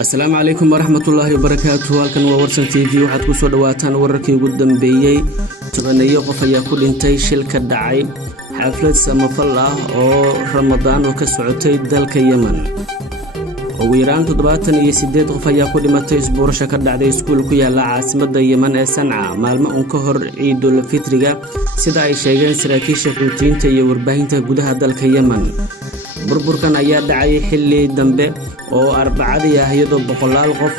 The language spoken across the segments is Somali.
السلام عليكم ورحمة الله وبركاته. halkan waa warsan TV waxaad ku soo dhawaataan wararkii ugu dambeeyay tobaneeyo qof ayaa ku dhintay shil ka dhacay xaflad samafal ah oo Ramadaan oo ka socotay dalka Yemen. ugu yaraan 78 qof ayaa ku dhimatay isbuurasho ka dhacday iskuul ku yaala caasimadda Yemen ee Sanca maalmo ka hor Ciidul Fitriga sida ay sheegeen saraakiisha xuutiyiinta iyo warbaahinta gudaha dalka Yemen. burburkan ayaa dhacay xilli dambe oo Arbacadii ah iyadoo boqolaal qof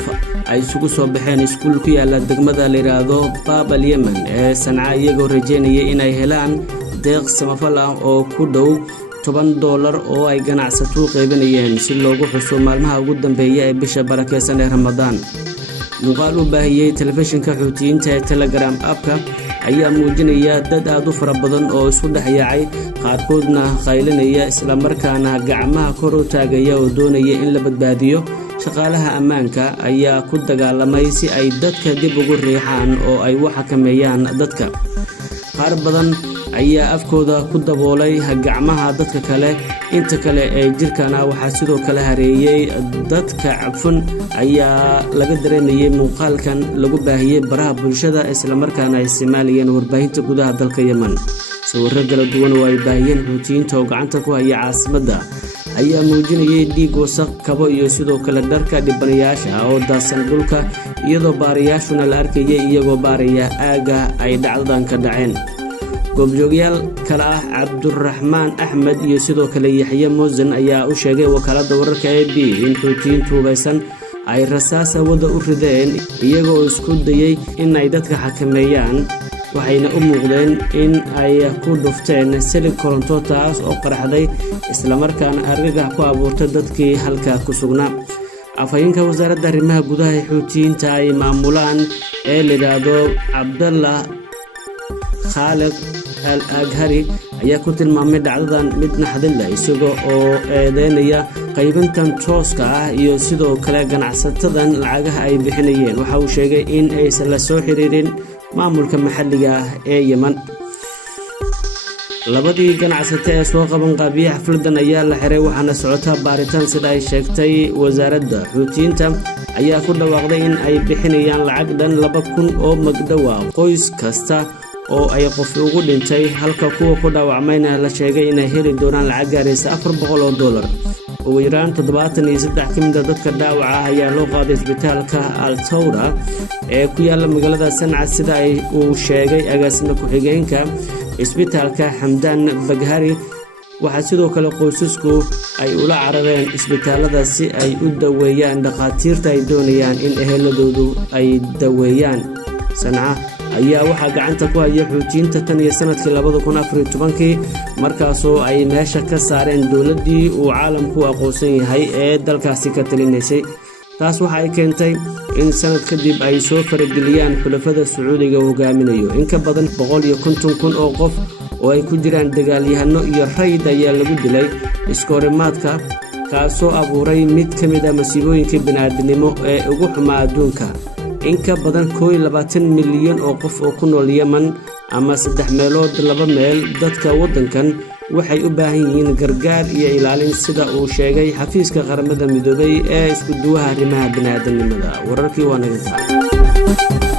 ay isugu soo baxeen iskuul ku yaala degmada la yiraahdo Bab al-Yemen ee Sanca iyagoo rajeynaya inay helaan deeq samafal ah oo ku dhow $10 oo ay ganacsato qaybinayeen si loogu xuso maalmaha ugu dambeeya ee bisha barakeysan ee Ramadaan. muuqaal u baahiyay telefishinka xuutiyiinta ee Telegram app-ka ayaa muujinaya dad aad u fara badan oo isku dhaxyaacay qaarkoodna qaylinaya isla markaana gacmaha kor u taagaya oo doonaya in la badbaadiyo. shaqaalaha ammaanka ayaa ku dagaalamay si ay dadka dib ugu riixaan oo ay wax xakameeyaan dadka. qaar badan ayaa afkooda ku daboolay gacmaha dadka kale inta kale ee jirkana waxa sidoo kale hareeyay dadka cafun ayaa laga dareemayay muuqaalkan lagu baahiyay baraha bulshada isla markaana ay Soomaaliyeed warbaahinta gudaha dalka Yemen. sawirro kala duwan oo ay baahiyeen xuutiyiinta oo gacanta ku haya caasimadda ayaa muujinayay dhiig wasakh kabo iyo sidoo kale dharka dhibanayaasha oo daadsan dhulka iyadoo baariyaashuna la arkayay iyagoo baaraya aaga ay dhacdadan ka dhaceen. goobjoogayaal kala ah Cabdurrahmaan Axmed iyo sidoo kale Yaxya Moosan ayaa u sheegay wakaaladda wararka AB in xuutiyiintu hubaysan ay rasaas wada u rideen iyagoo isku dayay in ay dadka xakameeyaan waxayna u muuqdeen in ay ku dhufteen silig koronto taas oo qaraxday isla markaana argagax ku abuurtay dadkii halka ku sugnaa. afhayeenka wasaaradda arrimaha gudaha ee xuutiyiinta ay maamulaan ee la yiraahdo Abdallah Khalid al-Aghari ayaa ku tilmaamay dhacdadan mid naxdin leh isagoo oo eedeynaya qaybintan tooska ah iyo sidoo kale ganacsatadan lacagaha ay bixinayeen. waxa uu sheegay in aysan la soo xiriirin maamulka maxalliga ah ee Yemen. labadii ganacsato ee soo qaban qaabiyay xafladan ayaa la xiray waxaana socota baaritaan sida ay sheegtay wasaaradda. xuutiyiinta ayaa ku dhawaaqday in ay bixinayaan lacag dhan 2,000 oo magdhow ah qoys kasta oo ay qof ugu dhintay halka kuwa ku dhaawacmayna la sheegay inay heli doonaan lacag gaaraysa $400. ugu yaraan 73 kamid ah dadka dhaawaca ah ayaa loo qaaday isbitaalka Al-Tawra ee ku yaala magaalada Sanca sida uu sheegay agaasima ku-xigeenka isbitaalka Hamdan Baghari. waxaa sidoo kale qoysasku ay ula carareen isbitaalada si ay u daweeyaan dhaqaatiirta ay doonayaan in eheladoodu ay daweeyaan. Sanca ayaa waxaa gacanta ku haya xuutiyiinta tan iyo sanadkii 2014 markaasoo ay meesha ka saareen dowladdii uu caalamku aqoonsan yahay ee dalkaasi ka talinaysay. taas waxa ay keentay in sanad kadib ay soo farageliyaan xulafada Sacuudiga uu hogaaminayo. in ka badan 150,000 oo qof oo ay ku jiraan dagaalyahano iyo rayd ayaa lagu dilay iskoorimaadka kaasoo abuuray mid ka mid ah masiibooyinka bini'aadanimo ee ugu xumaa adduunka. in ka badan 21 milyan oo qof oo ku nool Yemen ama 3 meelood 2 meel dadka waddankan waxay u baahan yihiin gargaar iyo ilaalin sida uu sheegay xafiiska qaramada midoobay ee isku duwaha arrimaha bini'aadanimada. wararkii waa naga